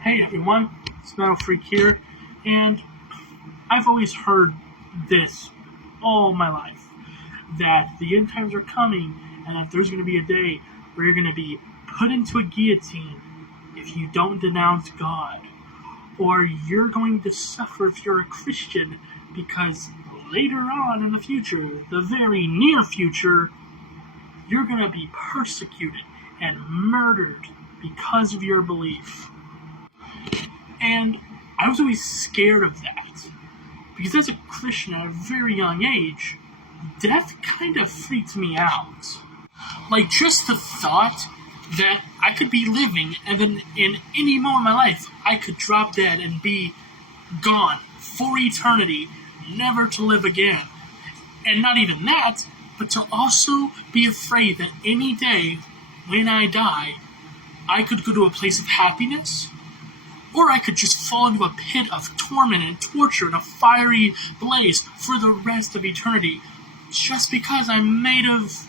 Hey everyone, it's Metal Freak here, and I've always heard this all my life, that the end times are coming, and that there's going to be a day where you're going to be put into a guillotine if you don't denounce God, or you're going to suffer if you're a Christian, because later on in the future, the very near future, you're going to be persecuted and murdered because of your belief. And I was always scared of that, because as a Christian at a very young age, death kind of freaked me out. Like, just the thought that I could be living, and then in any moment of my life, I could drop dead and be gone for eternity, never to live again. And not even that, but to also be afraid that any day, when I die, I could go to a place of happiness, or I could just fall into a pit of torment and torture and a fiery blaze for the rest of eternity, just because I'm made of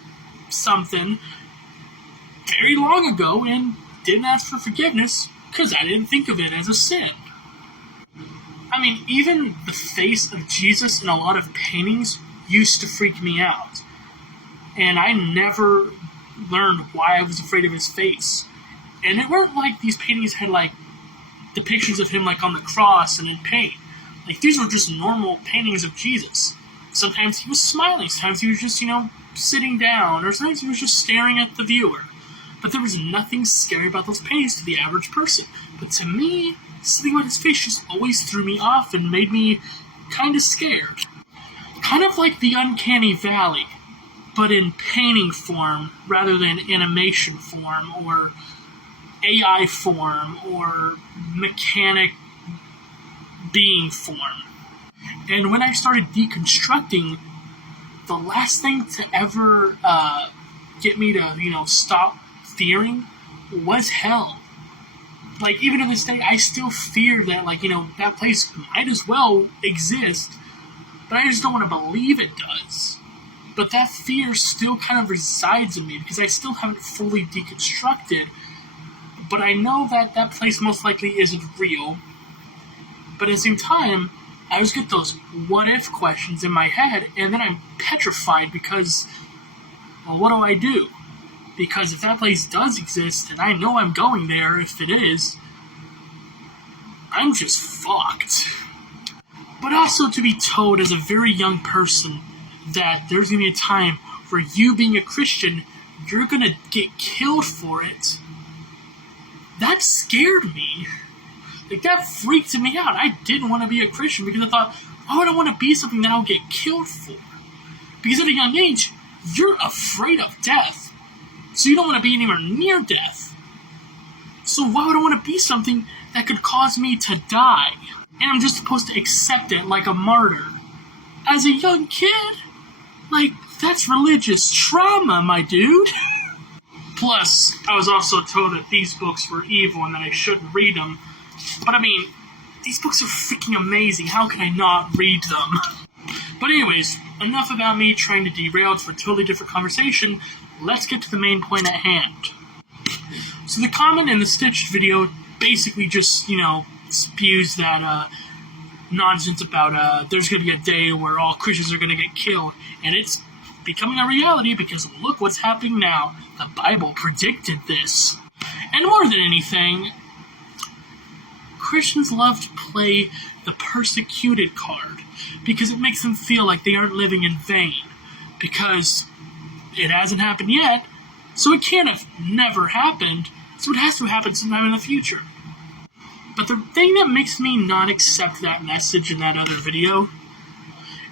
something very long ago and didn't ask for forgiveness because I didn't think of it as a sin. I mean, even the face of Jesus in a lot of paintings used to freak me out, and I never learned why I was afraid of his face. And it weren't like these paintings had like depictions of him like on the cross and in pain. Like, these were just normal paintings of Jesus. Sometimes he was smiling, sometimes he was just, sitting down, or sometimes he was just staring at the viewer. But there was nothing scary about those paintings to the average person. But to me, something about his face just always threw me off and made me kind of scared. Kind of like the Uncanny Valley, but in painting form rather than animation form, or AI form, or mechanic being form. And when I started deconstructing, the last thing to ever get me to, stop fearing was hell. Like, even to this day, I still fear that, that place might as well exist, but I just don't want to believe it does. But that fear still kind of resides in me, because I still haven't fully deconstructed. But I know that that place most likely isn't real. But at the same time, I always get those what-if questions in my head, and then I'm petrified because, well, what do I do? Because if that place does exist, and I know I'm going there if it is, I'm just fucked. But also to be told as a very young person that there's going to be a time where you being a Christian, you're going to get killed for it, that scared me. Like, that freaked me out. I didn't want to be a Christian because I thought, oh, I don't want to be something that I'll get killed for. Because at a young age, you're afraid of death. So you don't want to be anywhere near death. So why would I want to be something that could cause me to die? And I'm just supposed to accept it like a martyr. As a young kid? Like, that's religious trauma, my dude. Plus, I was also told that these books were evil and that I shouldn't read them. But I mean, these books are freaking amazing. How can I not read them? But anyways, enough about me trying to derail for a totally different conversation. Let's get to the main point at hand. So the comment in the Stitched video basically just, spews that nonsense about there's going to be a day where all Christians are going to get killed. And it's becoming a reality because look what's happening now. The Bible predicted this. And more than anything, Christians love to play the persecuted card because it makes them feel like they aren't living in vain, because it hasn't happened yet, so it can't have never happened, so it has to happen sometime in the future. But the thing that makes me not accept that message in that other video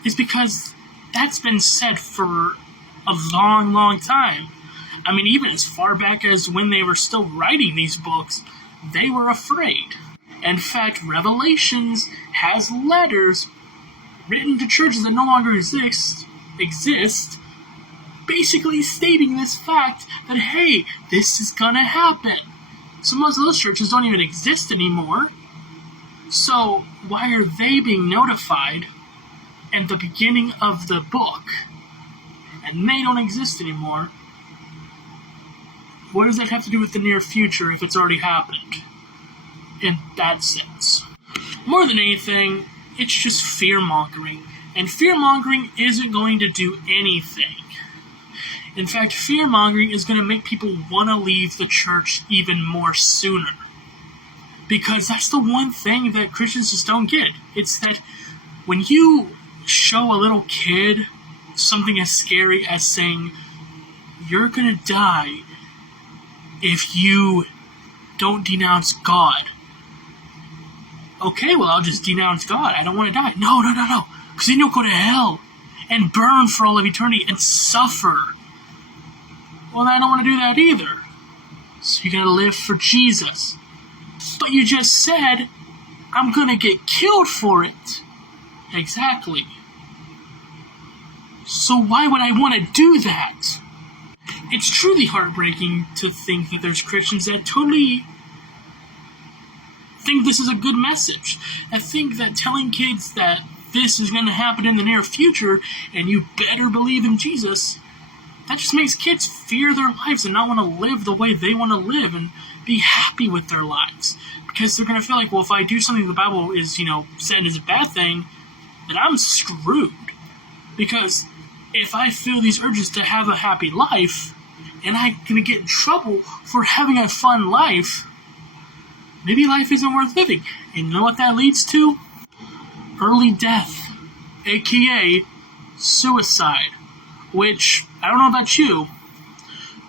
is because that's been said for a long, long time. I mean, even as far back as when they were still writing these books, they were afraid. In fact, Revelations has letters written to churches that no longer exist, basically stating this fact that, hey, this is gonna happen. So most of those churches don't even exist anymore. So why are they being notified at the beginning of the book? And they don't exist anymore. what does that have to do with the near future if it's already happened? In that sense. More than anything, it's just fear-mongering. And fear-mongering isn't going to do anything. In fact, fear-mongering is going to make people want to leave the church even more sooner. Because that's the one thing that Christians just don't get. It's that when you show a little kid something as scary as saying, you're going to die if you don't denounce God. Okay, well, I'll just denounce God. I don't want to die. No. Because then you'll go to hell and burn for all of eternity and suffer. Well, I don't want to do that either. So you gotta live for Jesus. But you just said, I'm gonna get killed for it. Exactly. So why would I want to do that? It's truly heartbreaking to think that there's Christians that totally think this is a good message. I think that telling kids that this is going to happen in the near future and you better believe in Jesus, that just makes kids fear their lives and not want to live the way they want to live and be happy with their lives. Because they're going to feel like, well, if I do something the Bible is, said is a bad thing, then I'm screwed. Because if I feel these urges to have a happy life, and I'm going to get in trouble for having a fun life, maybe life isn't worth living. And you know what that leads to? Early death, aka suicide. Which, I don't know about you,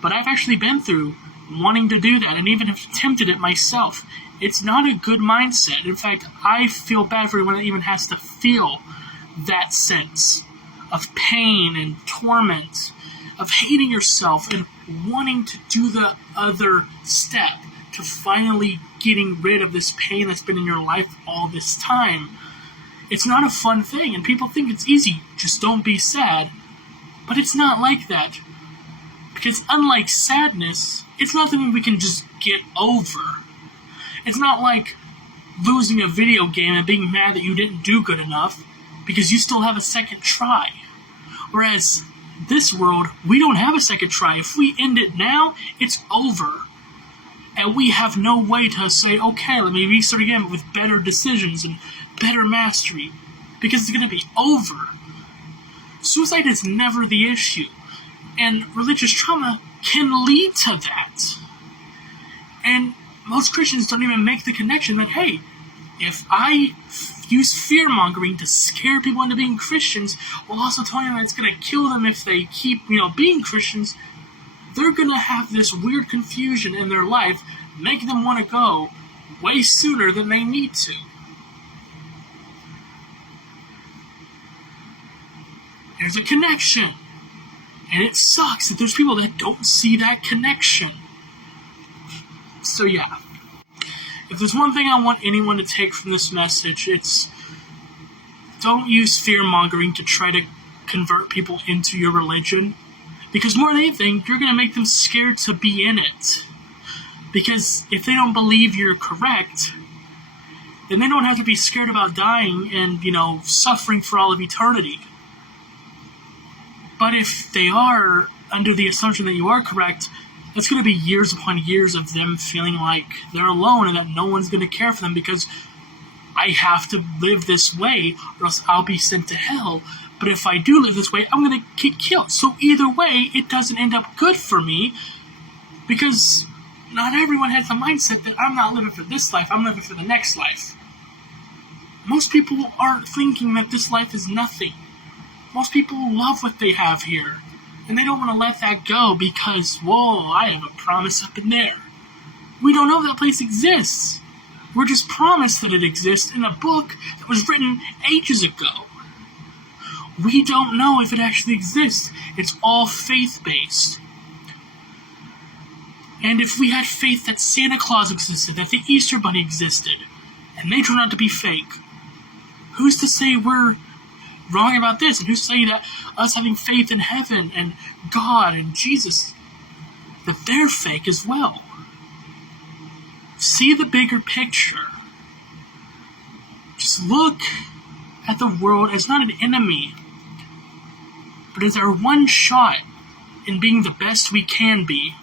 but I've actually been through wanting to do that and even have attempted it myself. It's not a good mindset. In fact, I feel bad for anyone that even has to feel that sense of pain and torment, of hating yourself and wanting to do the other step to finally getting rid of this pain that's been in your life all this time. It's not a fun thing, and people think it's easy. Just don't be sad. But it's not like that. Because unlike sadness, it's not something we can just get over. It's not like losing a video game and being mad that you didn't do good enough because you still have a second try. Whereas this world, we don't have a second try. If we end it now, it's over. And we have no way to say, okay, let me restart again with better decisions and better mastery. Because it's going to be over. Suicide is never the issue. And religious trauma can lead to that. And most Christians don't even make the connection that, hey, if I use fear-mongering to scare people into being Christians, while also telling them it's going to kill them if they keep, being Christians, they're going to have this weird confusion in their life, making them want to go way sooner than they need to. There's a connection. And it sucks that there's people that don't see that connection. So yeah. If there's one thing I want anyone to take from this message, it's don't use fear-mongering to try to convert people into your religion. Because more than anything, you're going to make them scared to be in it. Because if they don't believe you're correct, then they don't have to be scared about dying and, suffering for all of eternity. But if they are under the assumption that you are correct, it's going to be years upon years of them feeling like they're alone and that no one's going to care for them because I have to live this way or else I'll be sent to hell. But if I do live this way, I'm going to get killed. So either way, it doesn't end up good for me because not everyone has the mindset that I'm not living for this life, I'm living for the next life. Most people aren't thinking that this life is nothing. Most people love what they have here. And they don't want to let that go because, whoa, I have a promise up in there. We don't know that place exists. We're just promised that it exists in a book that was written ages ago. We don't know if it actually exists. It's all faith-based. And if we had faith that Santa Claus existed, that the Easter Bunny existed, and they turned out to be fake, who's to say we're wrong about this? And who's to say that us having faith in heaven and God and Jesus, that they're fake as well? See the bigger picture. Just look at the world as not an enemy, but as our one shot in being the best we can be.